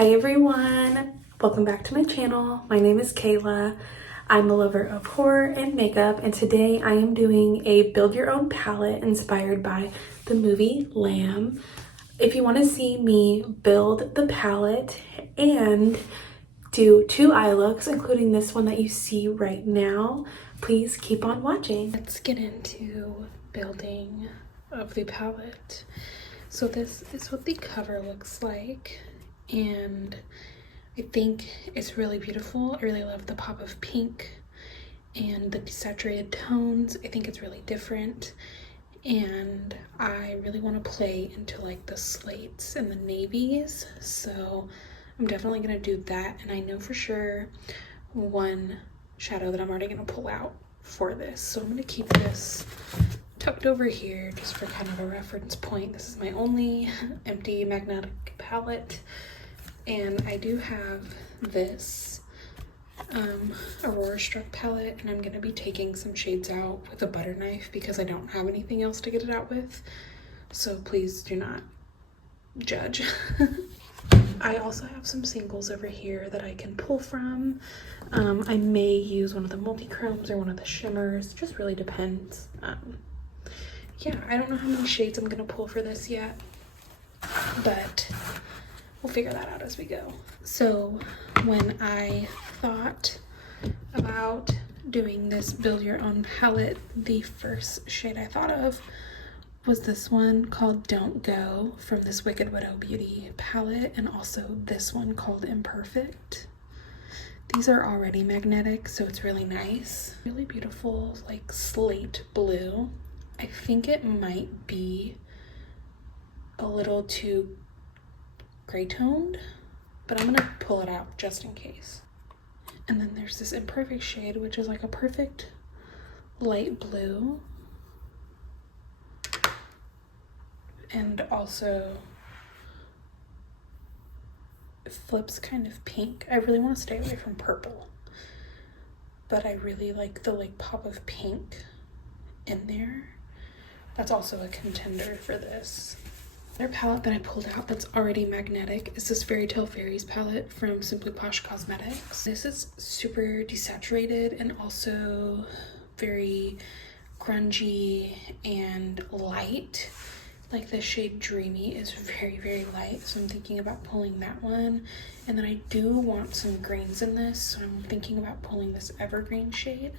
Hi everyone, welcome back to my channel. My name is Kayla. I'm a lover of horror and makeup, and today I am doing a build your own palette inspired by the movie Lamb. If you want to see me build the palette and do 2 eye looks, including this one that you see right now, please keep on watching. Let's get into building of the palette. So this is what the cover looks like, and I think it's really beautiful. I really love the pop of pink and the desaturated tones. I think it's really different, and I really want to play into like the slates and the navies, so I'm definitely gonna do that. And I know for sure one shadow that I'm already gonna pull out for this, so I'm gonna keep this tucked over here just for kind of a reference point. This is my only empty magnetic palette, and I do have this Aurora Struck palette, and I'm gonna be taking some shades out with a butter knife because I don't have anything else to get it out with, so please do not judge. I also have some singles over here that I can pull from. I may use one of the multi-chromes or one of the shimmers, just really depends. Yeah, I don't know how many shades I'm gonna pull for this yet, but we'll figure that out as we go. So when I thought about doing this build your own palette, the first shade I thought of was this one called Don't Go from this Wicked Widow Beauty palette, and also this one called Imperfect. These are already magnetic, so it's really nice. Really beautiful, like slate blue. I think it might be a little too gray toned, but I'm gonna pull it out just in case. And then there's this Imperfect shade, which is like a perfect light blue. And also it flips kind of pink. I really want to stay away from purple, but I really like the like pop of pink in there. That's also a contender for this. Another palette that I pulled out that's already magnetic is this Fairy Tale Fairies palette from Simply Posh Cosmetics. This is super desaturated and also very grungy and light. Like the shade Dreamy is very, very light, so I'm thinking about pulling that one. And then I do want some greens in this, so I'm thinking about pulling this Evergreen shade.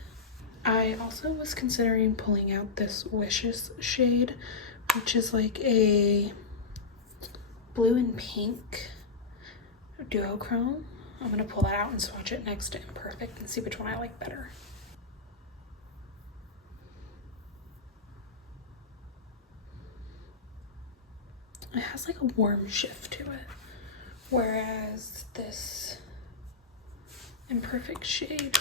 I also was considering pulling out this Wishes shade, which is like a blue and pink duochrome. I'm gonna pull that out and swatch it next to Imperfect and see which one I like better. It has like a warm shift to it, whereas this Imperfect shade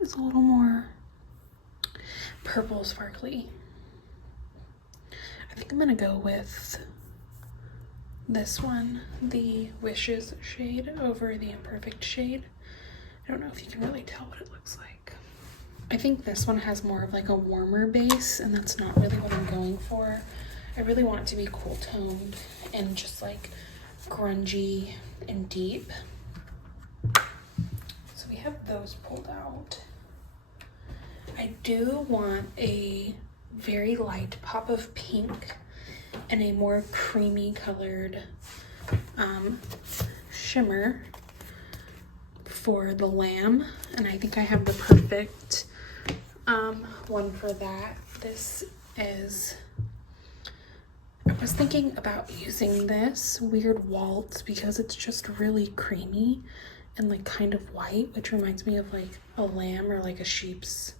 is a little more purple sparkly. I think I'm gonna go with this one, the Wishes shade, over the Imperfect shade. I don't know if you can really tell what it looks like. I think this one has more of like a warmer base, and that's not really what I'm going for. I really want it to be cool toned and just like grungy and deep. So we have those pulled out. I do want a very light pop of pink and a more creamy colored shimmer for the Lamb, and I think I have the perfect one for that. This is, I was thinking about using this Weird Waltz because it's just really creamy and like kind of white, which reminds me of like a lamb or like a sheep's,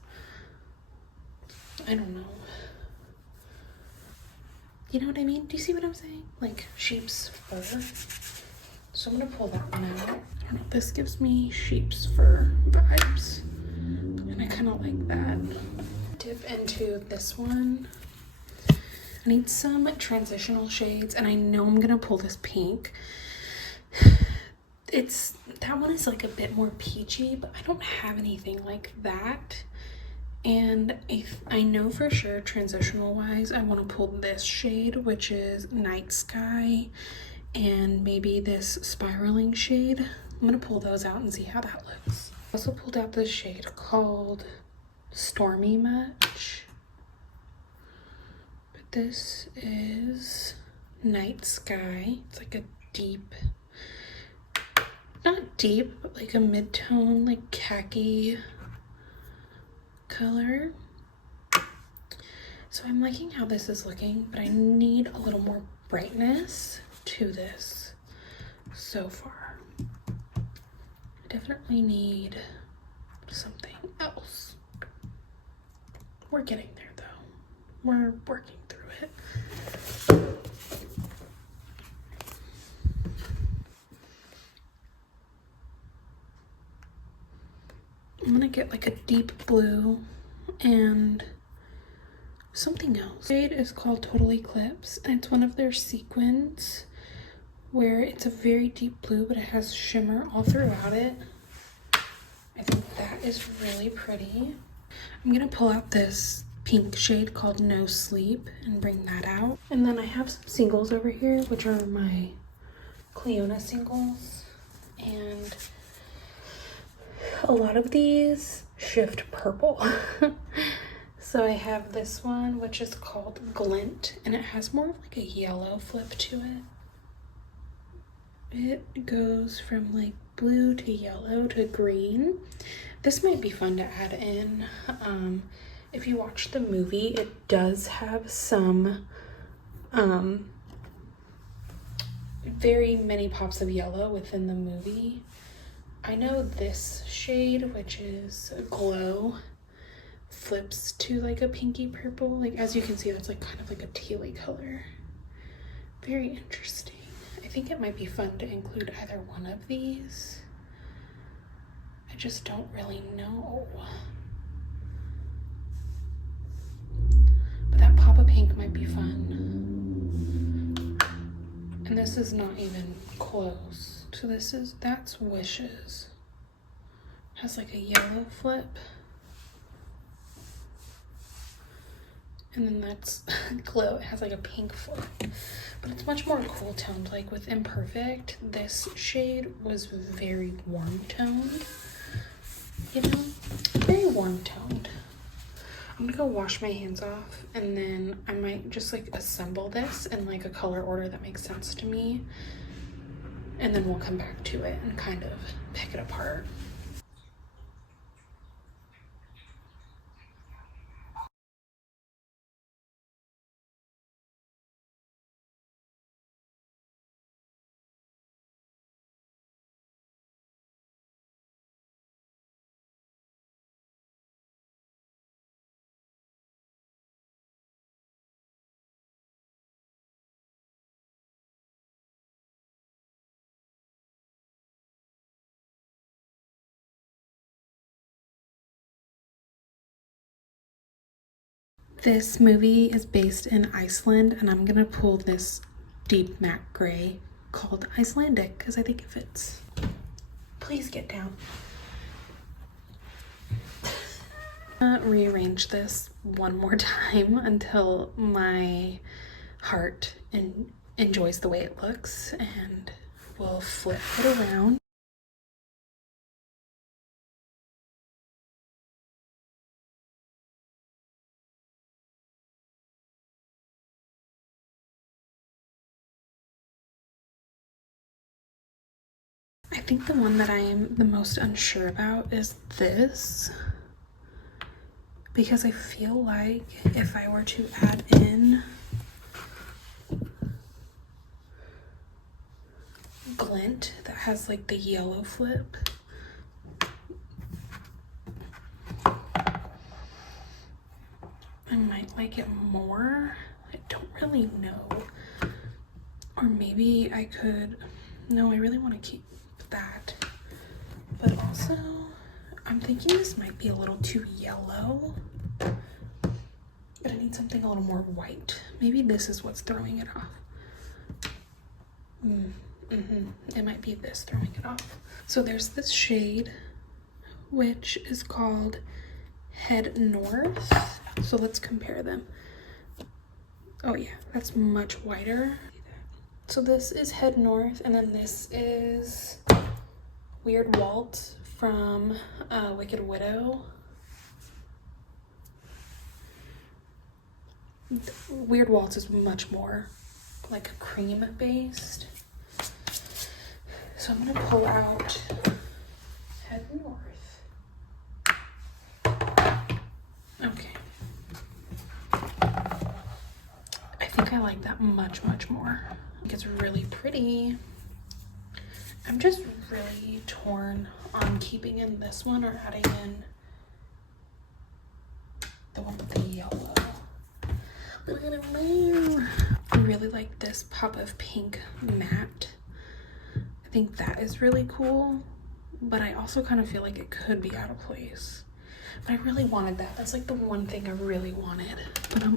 I don't know. You know what I mean? Do you see what I'm saying? Like sheep's fur. So I'm gonna pull that one out. I don't know, this gives me sheep's fur vibes, and I kind of like that. Dip into this one. I need some transitional shades, and I know I'm gonna pull this pink. That one is like a bit more peachy, but I don't have anything like that. And I know for sure transitional wise I want to pull this shade, which is Night Sky, and maybe this spiraling shade. I'm gonna pull those out and see how that looks. I also pulled out this shade called Stormy Much. But this is Night Sky. It's like a deep, not deep, but like a mid-tone, like khaki color. So I'm liking how this is looking, but I need a little more brightness to this so far. I definitely need something else. We're getting there though. We're working through it. I'm gonna get like a deep blue and something else. The shade is called Total Eclipse, and it's one of their sequins where it's a very deep blue, but it has shimmer all throughout it. I think that is really pretty. I'm gonna pull out this pink shade called No Sleep and bring that out. And then I have some singles over here, which are my Cleona singles. And a lot of these shift purple. So I have this one, which is called Glint, and it has more of like a yellow flip to it. It goes from like blue to yellow to green. This might be fun to add in. If you watch the movie, it does have some very many pops of yellow within the movie. I know this shade, which is Glow, flips to like a pinky purple. Like, as you can see, that's like kind of like a tealy color. Very interesting. I think it might be fun to include either one of these. I just don't really know. But that pop of pink might be fun. And this is not even close. So that's Wishes. Has like a yellow flip. And then that's Glow. It has like a pink flip. But it's much more cool toned. Like with Imperfect, this shade was very warm toned. You know? Very warm toned. I'm gonna go wash my hands off, and then I might just like assemble this in like a color order that makes sense to me. And then we'll come back to it and kind of pick it apart. This movie is based in Iceland, and I'm gonna pull this deep matte gray called Icelandic because I think it fits. Please get down. Rearrange this one more time until my heart enjoys the way it looks, and we'll flip it around. I think the one that I am the most unsure about is this, because I feel like if I were to add in Glint that has like the yellow flip, I might like it more. I don't really know. Or maybe I could, no, I really want to keep that. But also, I'm thinking this might be a little too yellow. But I need something a little more white. Maybe this is what's throwing it off. It might be this throwing it off. So there's this shade, which is called Head North. So let's compare them. Oh yeah, that's much whiter. So this is Head North, and then this is Weird Waltz from Wicked Widow. Weird Waltz is much more like cream based. So I'm gonna pull out Head North. Okay. I think I like that much more. I think it's really pretty. I'm just really torn on keeping in this one or adding in the one with the yellow. I really like this pop of pink matte. I think that is really cool, but I also kind of feel like it could be out of place. But I really wanted that. That's like the one thing I really wanted. But I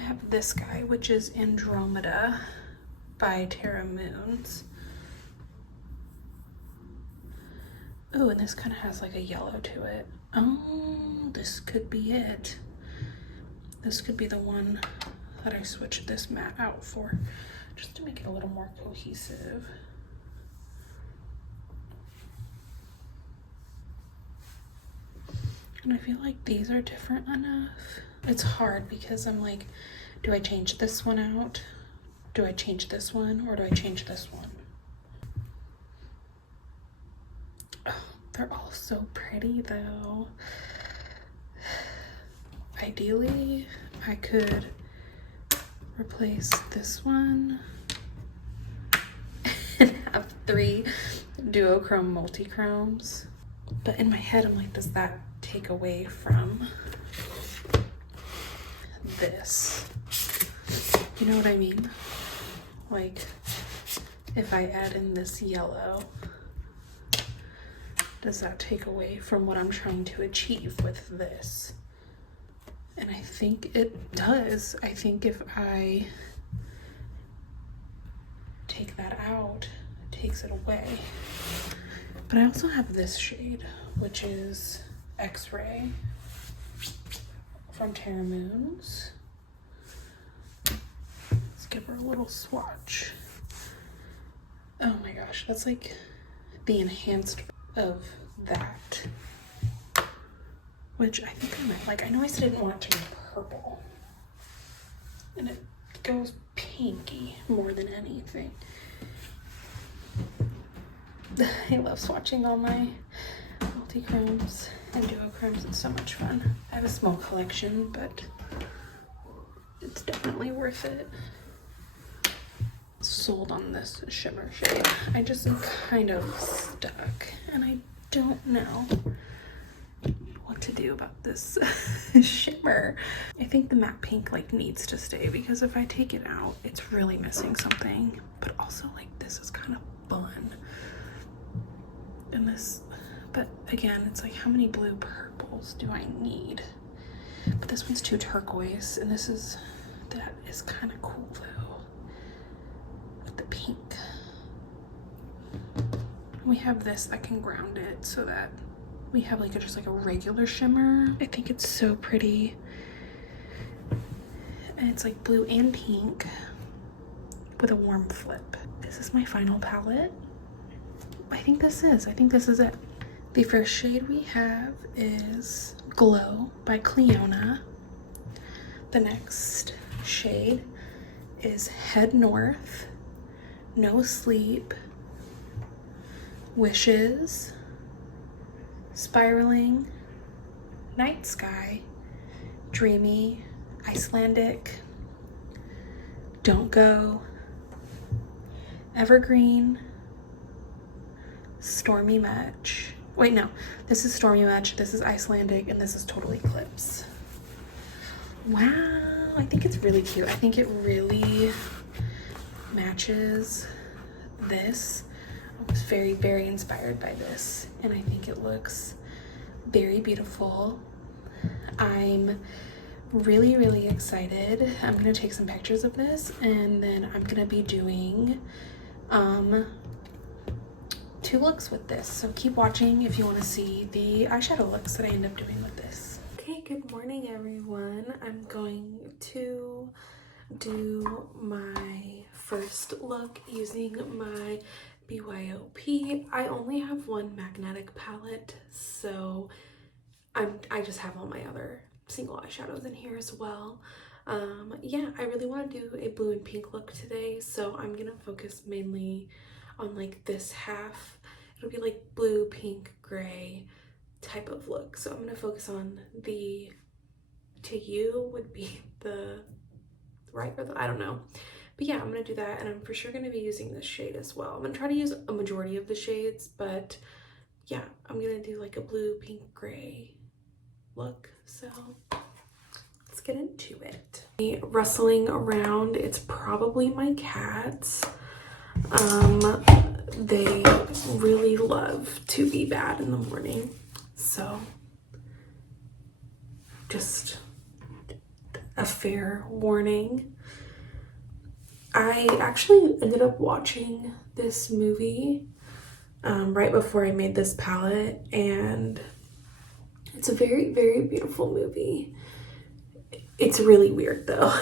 have this guy, which is Andromeda by Terra Moons. Oh, and this kind of has like a yellow to it. Oh, this could be it. This could be the one that I switched this matte out for, just to make it a little more cohesive. And I feel like these are different enough. It's hard because I'm like, do I change this one out? Do I change this one, or do I change this one? Oh, they're all so pretty though. Ideally, I could replace this one and have 3 duochrome multi-chromes. But in my head, I'm like, does that take away from this? You know what I mean? Like, if I add in this yellow, does that take away from what I'm trying to achieve with this? And I think it does. I think if I take that out, it takes it away. But I also have this shade, which is X-Ray from Terra Moons. Let's give her a little swatch. Oh my gosh, that's like the enhanced of that. Which I think I meant, like, I know I said I didn't want it to be purple. And it goes pinky more than anything. I love swatching all my multi-chromes and duochromes. It's so much fun. I have a small collection, but it's definitely worth it. Sold on this shimmer shade. I just am kind of stuck, and I don't know what to do about this shimmer. I think the matte pink like needs to stay, because if I take it out, it's really missing something. But also, like, this is kind of fun. And this, but again, it's like, how many blue purples do I need? But this one's too turquoise, and that is kind of cool though, with the pink. We have this that can ground it so that we have like just like a regular shimmer. I think it's so pretty. And it's like blue and pink with a warm flip. Is this my final palette? I think this is it. The first shade we have is Glow by Cleona. The next shade is Head North, No Sleep, Wishes, Spiraling, Night Sky, Dreamy, Icelandic, Don't Go, Evergreen, Stormy Much. Wait, no, this is Stormy Much, this is Icelandic, and this is Total Eclipse. Wow, I think it's really cute. I think it really matches this. I was very inspired by this, and I think it looks very beautiful. I'm really excited. I'm gonna take some pictures of this, and then I'm gonna be doing 2 looks with this. So keep watching if you want to see the eyeshadow looks that I end up doing with this. Okay, good morning everyone. I'm going to do my first look using my BYOP. I only have one magnetic palette, so I just have all my other single eyeshadows in here as well. Yeah, I really want to do a blue and pink look today, so I'm gonna focus mainly on like this half. It'll be like blue, pink, gray type of look. So I'm gonna focus on the To You would be the right or the, I don't know. But yeah, I'm gonna do that, and I'm for sure gonna be using this shade as well. I'm gonna try to use a majority of the shades, but yeah, I'm gonna do like a blue, pink, gray look. So let's get into it. Rustling around, it's probably my cats. They really love to be bad in the morning, so just a fair warning. I actually ended up watching this movie right before I made this palette, and it's a very, very beautiful movie. It's really weird though.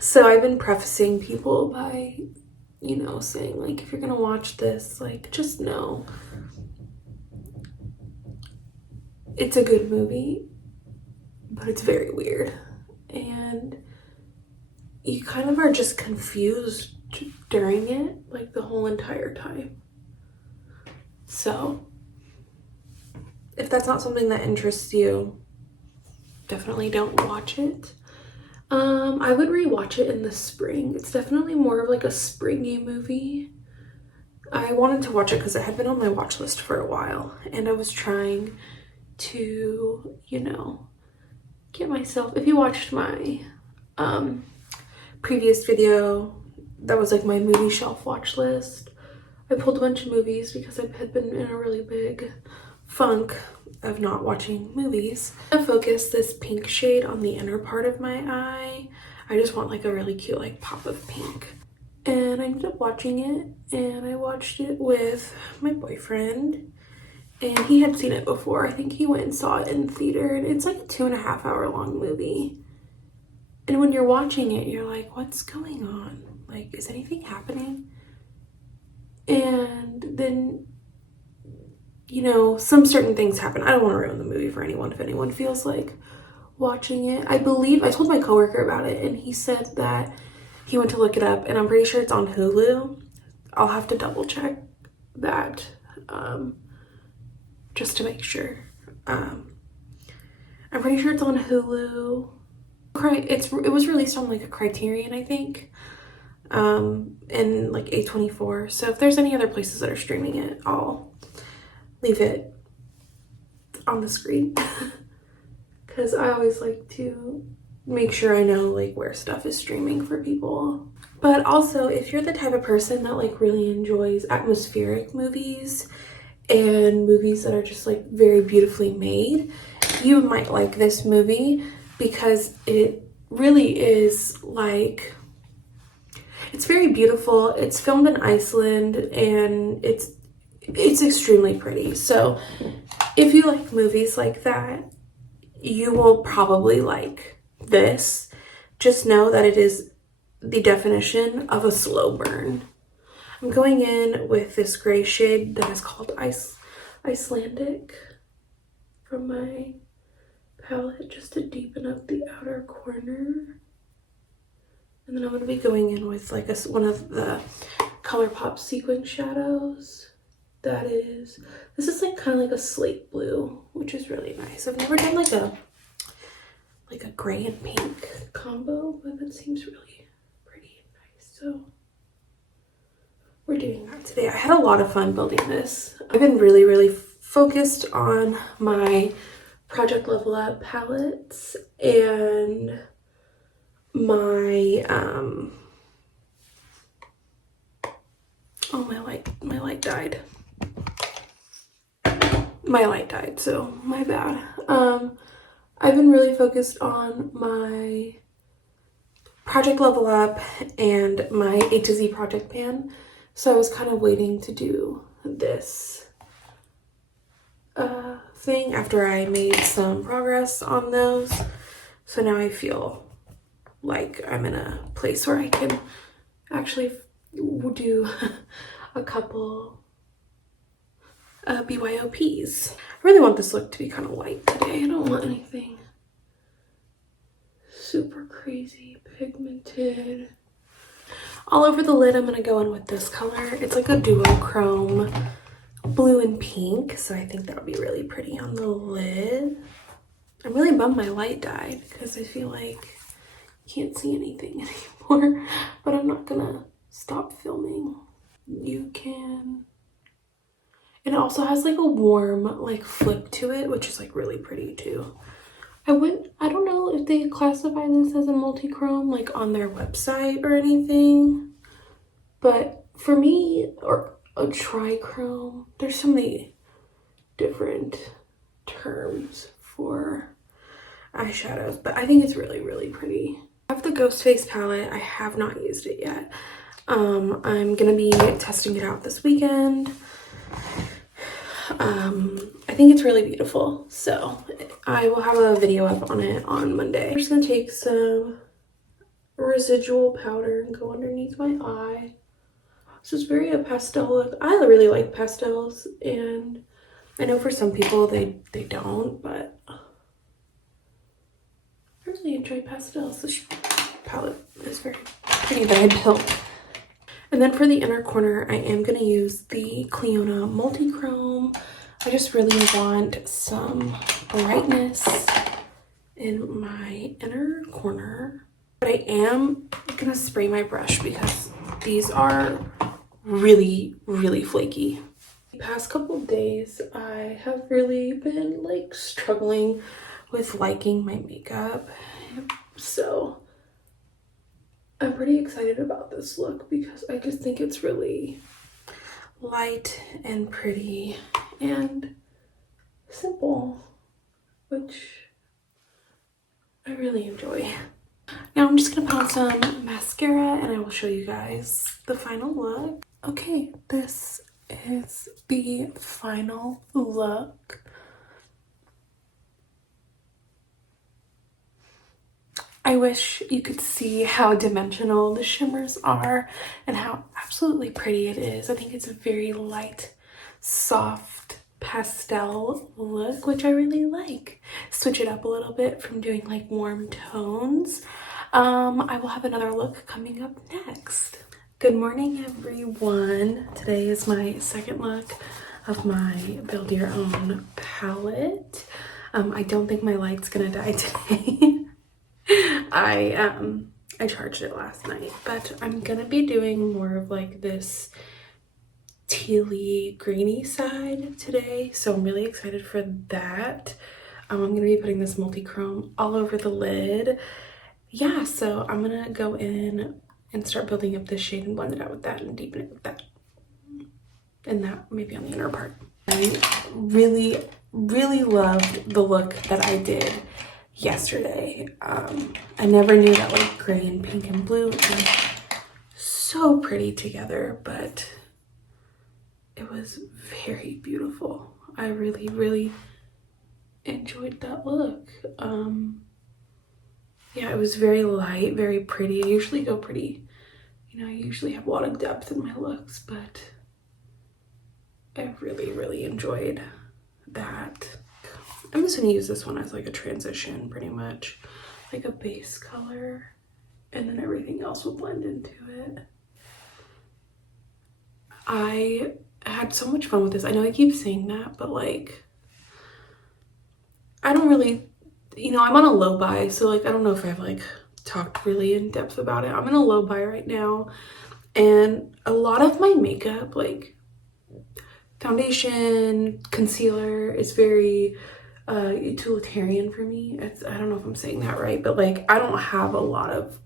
So I've been prefacing people by, you know, saying like, if you're gonna watch this, like, just know it's a good movie, but it's very weird, and you kind of are just confused during it, like the whole entire time. So if that's not something that interests you, definitely don't watch it. I would rewatch it in the spring. It's definitely more of like a springy movie. I wanted to watch it because it had been on my watch list for a while, and I was trying to, you know, get myself, if you watched my previous video, that was like my movie shelf watch list. I pulled a bunch of movies because I had been in a really big funk of not watching movies. I'm gonna focus this pink shade on the inner part of my eye. I just want like a really cute like pop of pink. And I ended up watching it, and I watched it with my boyfriend, and he had seen it before. I think he went and saw it in theater, and it's like a 2.5 hour long movie. And when you're watching it, you're like, what's going on? Like, is anything happening? And then, you know, some certain things happen. I don't want to ruin the movie for anyone if anyone feels like watching it. I believe, I told my coworker about it, and he said that he went to look it up, and I'm pretty sure it's on Hulu. I'll have to double check that just to make sure. I'm pretty sure it's on Hulu. It was released on like a Criterion, I think, and like A24. So if there's any other places that are streaming it, I'll leave it on the screen because I always like to make sure I know like where stuff is streaming for people. But also, if you're the type of person that like really enjoys atmospheric movies and movies that are just like very beautifully made, you might like this movie because it really is like, it's very beautiful. It's filmed in Iceland, and it's extremely pretty. So if you like movies like that, you will probably like this. Just know that it is the definition of a slow burn. I'm going in with this gray shade that is called Icelandic from my palette, just to deepen up the outer corner. And then I'm going to be going in with like one of the ColourPop sequin shadows. This is like kind of like a slate blue, which is really nice. I've never done like a gray and pink combo, but that seems really pretty and nice. So we're doing that today. I had a lot of fun building this. I've been really, really focused on my Project Level Up palettes and my oh, my light died. My light died, so my bad. I've been really focused on my Project Level Up and my A to Z project pan, so I was kind of waiting to do this thing after I made some progress on those. So now I feel like I'm in a place where I can actually do a couple BYOPs. I really want this look to be kind of light today. I don't want anything super crazy pigmented. All over the lid, I'm gonna go in with this color. It's like a duochrome blue and pink, so I think that'll be really pretty on the lid. I'm really bummed my light died because I feel like you can't see anything anymore, but I'm not gonna stop filming. You can. And it also has like a warm like flip to it, which is like really pretty too. I don't know if they classify this as a multi-chrome like on their website or anything, but for me, or a trichrome, there's so many different terms for eyeshadows, but I think it's really, really pretty. I have the Ghost Face palette. I have not used it yet. I'm gonna be testing it out this weekend. I think it's really beautiful, so I will have a video up on it on Monday. I'm just gonna take some residual powder and go underneath my eye. This is very a pastel look. I really like pastels, and I know for some people they don't, but I really enjoy pastels. This palette is very pretty that I built. And then for the inner corner, I am going to use the Cliona Multi-Chrome. I just really want some brightness in my inner corner. But I am going to spray my brush because these are really, really flaky. The past couple days, I have really been like struggling with liking my makeup. So I'm pretty excited about this look because I just think it's really light and pretty and simple, which I really enjoy. Now I'm just gonna put on some mascara and I will show you guys the final look. Okay, this is the final look. I wish you could see how dimensional the shimmers are and how absolutely pretty it is. I think it's a very light, soft pastel look, which I really like. Switch it up a little bit from doing like warm tones. I will have another look coming up next. Good morning, everyone. Today is my second look of my Build Your Own palette. I don't think my light's gonna die today. I charged it last night, but I'm gonna be doing more of like this tealy greeny side today, so I'm really excited for that. I'm gonna be putting this multi-chrome all over the lid. Yeah, so I'm gonna go in and start building up this shade and blend it out with that and deepen it with that, and that maybe on the inner part. I really loved the look that I did yesterday. I never knew that like gray and pink and blue would be so pretty together, but it was very beautiful. I really enjoyed that look. Yeah, it was very light, very pretty. I usually go pretty, you know, I usually have a lot of depth in my looks, but I really enjoyed that. I'm just gonna use this one as like a transition, pretty much, like a base color, and then everything else will blend into it. I had so much fun with this. I know I keep saying that, but like, I don't really, you know, I'm on a low buy, so like, I don't know if I've like talked really in depth about it. I'm in a low buy right now, and a lot of my makeup, like foundation, concealer, is very utilitarian for me. I don't know if I'm saying that right, but like I don't have a lot of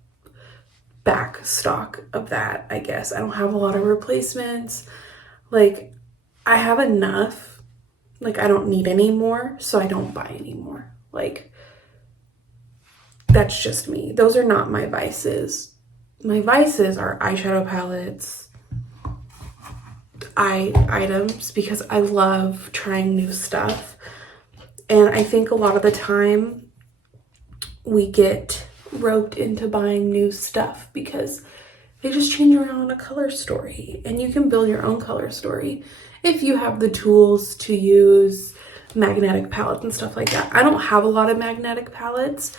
back stock of that, I guess. I don't have a lot of replacements. Like I have enough, like I don't need any more, so I don't buy anymore. Like that's just me. Those are not my vices. My vices are eyeshadow palettes, eye items, because I love trying new stuff. And I think a lot of the time we get roped into buying new stuff because they just change around a color story, and you can build your own color story if you have the tools to use magnetic palettes and stuff like that. I don't have a lot of magnetic palettes,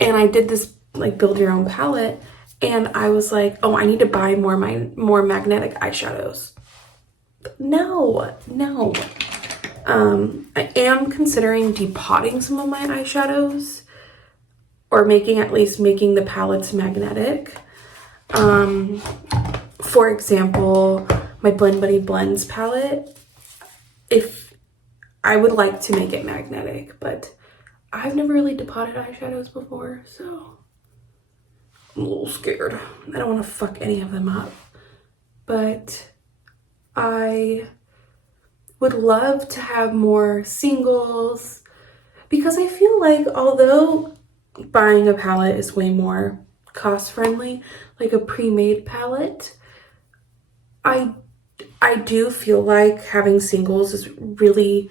and I did this like build your own palette, and I was like, oh, I need to buy more magnetic eyeshadows. No. I am considering depotting some of my eyeshadows, or making the palettes magnetic. For example, my Blend Buddy Blends palette, if I would like to make it magnetic, but I've never really depotted eyeshadows before, so I'm a little scared. I don't want to fuck any of them up, but I would love to have more singles, because I feel like although buying a palette is way more cost friendly, like a pre-made palette, I do feel like having singles is really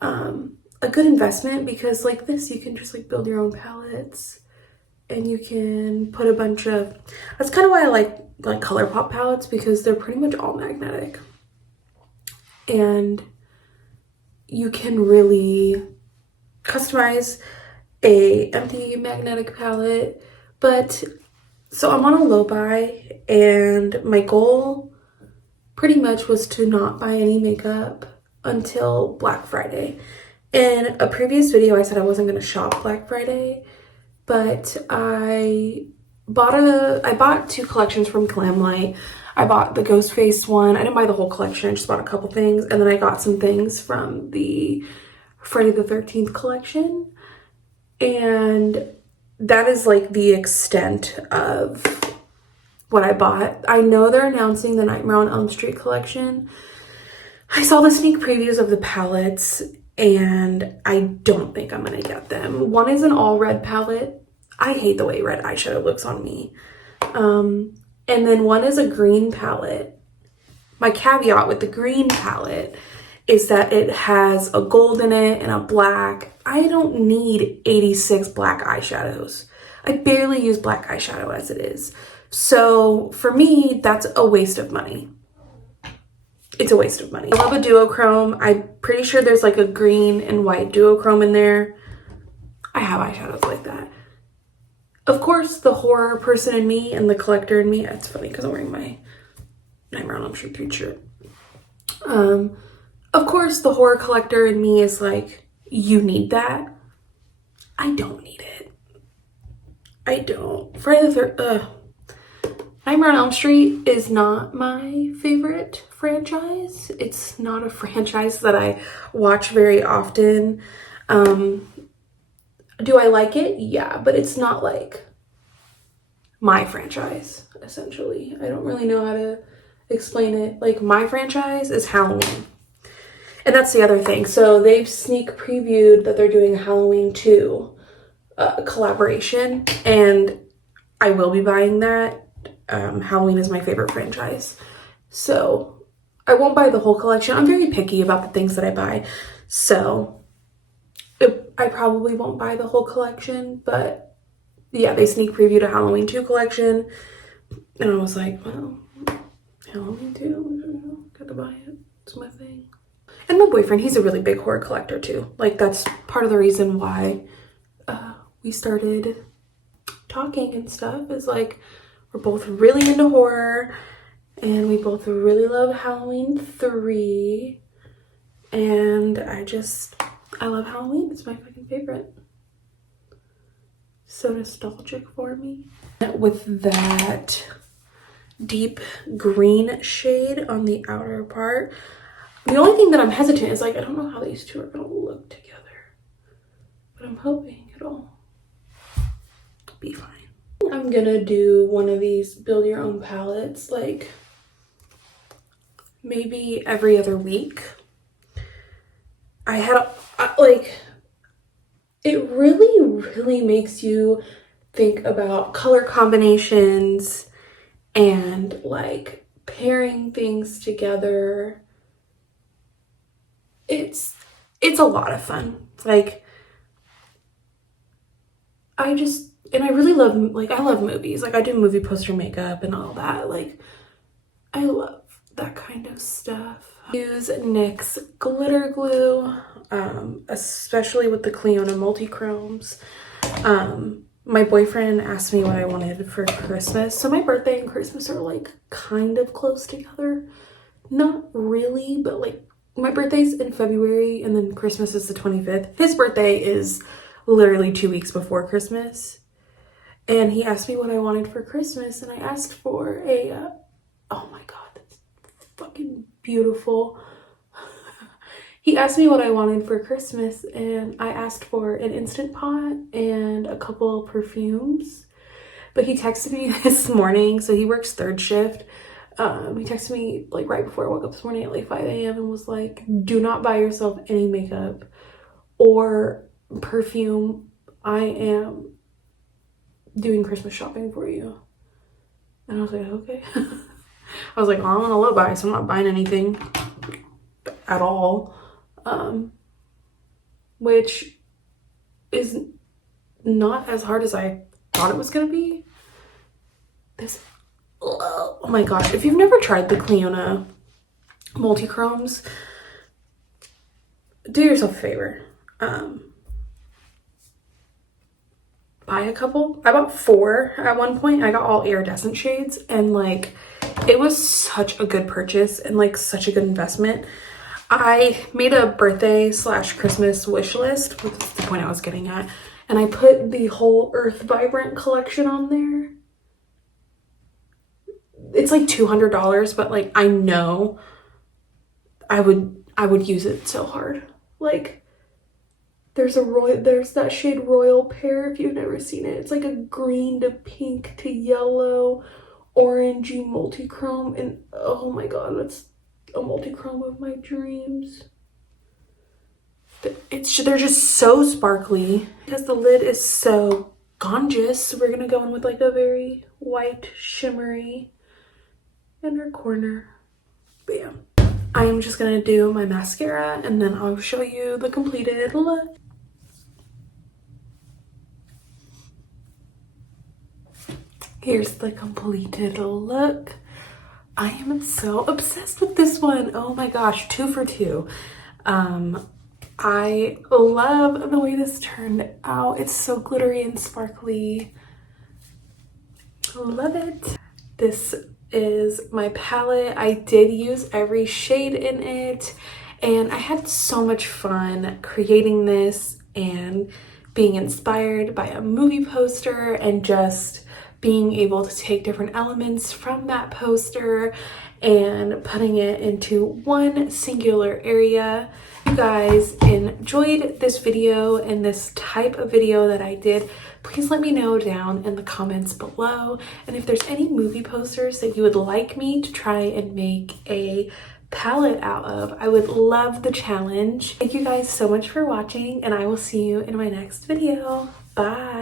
a good investment, because like this, you can just like build your own palettes, and you can put a bunch of, that's kind of why I like ColourPop palettes, because they're pretty much all magnetic, and you can really customize a empty magnetic palette. But so I'm on a low buy, and my goal pretty much was to not buy any makeup until Black Friday. In a previous video, I said I wasn't going to shop Black Friday, but I bought 2 collections from Glamlight. I bought the Ghostface one. I didn't buy the whole collection, I just bought a couple things, and then I got some things from the Friday the 13th collection, and that is like the extent of what I bought. I know they're announcing the Nightmare on Elm Street collection. I saw the sneak previews of the palettes, and I don't think I'm gonna get them. One is an all red palette. I hate the way red eyeshadow looks on me. And then one is a green palette. My caveat with the green palette is that it has a gold in it and a black. I don't need 86 black eyeshadows. I barely use black eyeshadow as it is. So for me, that's a waste of money. It's a waste of money. I love a duochrome. I'm pretty sure there's like a green and white duochrome in there. I have eyeshadows like that. Of course, the horror person in me and the collector in me, it's funny because I'm wearing my Nightmare on Elm Street 3 shirt. Of course, the horror collector in me is like, you need that. I don't need it. I don't. Nightmare on Elm Street is not my favorite franchise. It's not a franchise that I watch very often. Do I like it? Yeah, but it's not like my franchise, essentially. I don't really know how to explain it. Like, my franchise is Halloween. And that's the other thing. So they've sneak previewed that they're doing a Halloween 2 collaboration, and I will be buying that. Halloween is my favorite franchise. So I won't buy the whole collection. I'm very picky about the things that I buy. So I probably won't buy the whole collection, but yeah, they sneak previewed a Halloween 2 collection, and I was like, well, Halloween 2, gotta buy it. It's my thing. And my boyfriend, he's a really big horror collector too. Like, that's part of the reason why we started talking and stuff, is like, we're both really into horror, and we both really love Halloween 3, and I love Halloween. It's my fucking favorite. So nostalgic for me. With that deep green shade on the outer part. The only thing that I'm hesitant is, like, I don't know how these two are gonna look together, but I'm hoping it'll be fine. I'm gonna do one of these build your own palettes, like maybe every other week. It really makes you think about color combinations and like pairing things together. It's a lot of fun. Like, and I really love, like, I love movies. Like, I do movie poster makeup and all that. Like, I love that kind of stuff. I use NYX glitter glue, especially with the Cleona multi-chromes. My boyfriend asked me what I wanted for Christmas. So my birthday and Christmas are like kind of close together. Not really, but like my birthday's in February and then Christmas is the 25th. His birthday is literally 2 weeks before Christmas. And he asked me what I wanted for Christmas, and I asked for a, oh my God, that's fucking beautiful. He asked me what I wanted for Christmas, and I asked for an Instant Pot and a couple perfumes. But he texted me this morning, so he works third shift. He texted me like right before I woke up this morning at like 5 a.m. and was like, do not buy yourself any makeup or perfume. I am doing Christmas shopping for you. And I was like, okay. I was like, well, I'm on a low buy, so I'm not buying anything at all. Which is not as hard as I thought it was gonna be. Oh my gosh, if you've never tried the Cleona multi-chromes, do yourself a favor. Buy a couple. I bought 4 at one point. I got all iridescent shades, and like it was such a good purchase and like such a good investment. I made a birthday / Christmas wish list, which is the point I was getting at, and I put the whole Earth Vibrant collection on there. It's like $200, but like I know I would use it so hard. Like there's that shade Royal Pear if you've never seen it. It's like a green to pink to yellow, orangey multi-chrome, and oh my God, that's a multi-chrome of my dreams. They're just so sparkly because the lid is so gorgeous. We're gonna go in with like a very white shimmery inner corner. Bam. I am just gonna do my mascara and then I'll show you the completed look. Here's the completed look. I am so obsessed with this one. Oh my gosh, 2 for 2. I love the way this turned out. It's so glittery and sparkly. Love it. This is my palette. I did use every shade in it, and I had so much fun creating this and being inspired by a movie poster and just being able to take different elements from that poster and putting it into one singular area. If you guys enjoyed this video and this type of video that I did, please let me know down in the comments below. And if there's any movie posters that you would like me to try and make a palette out of, I would love the challenge. Thank you guys so much for watching, and I will see you in my next video. Bye.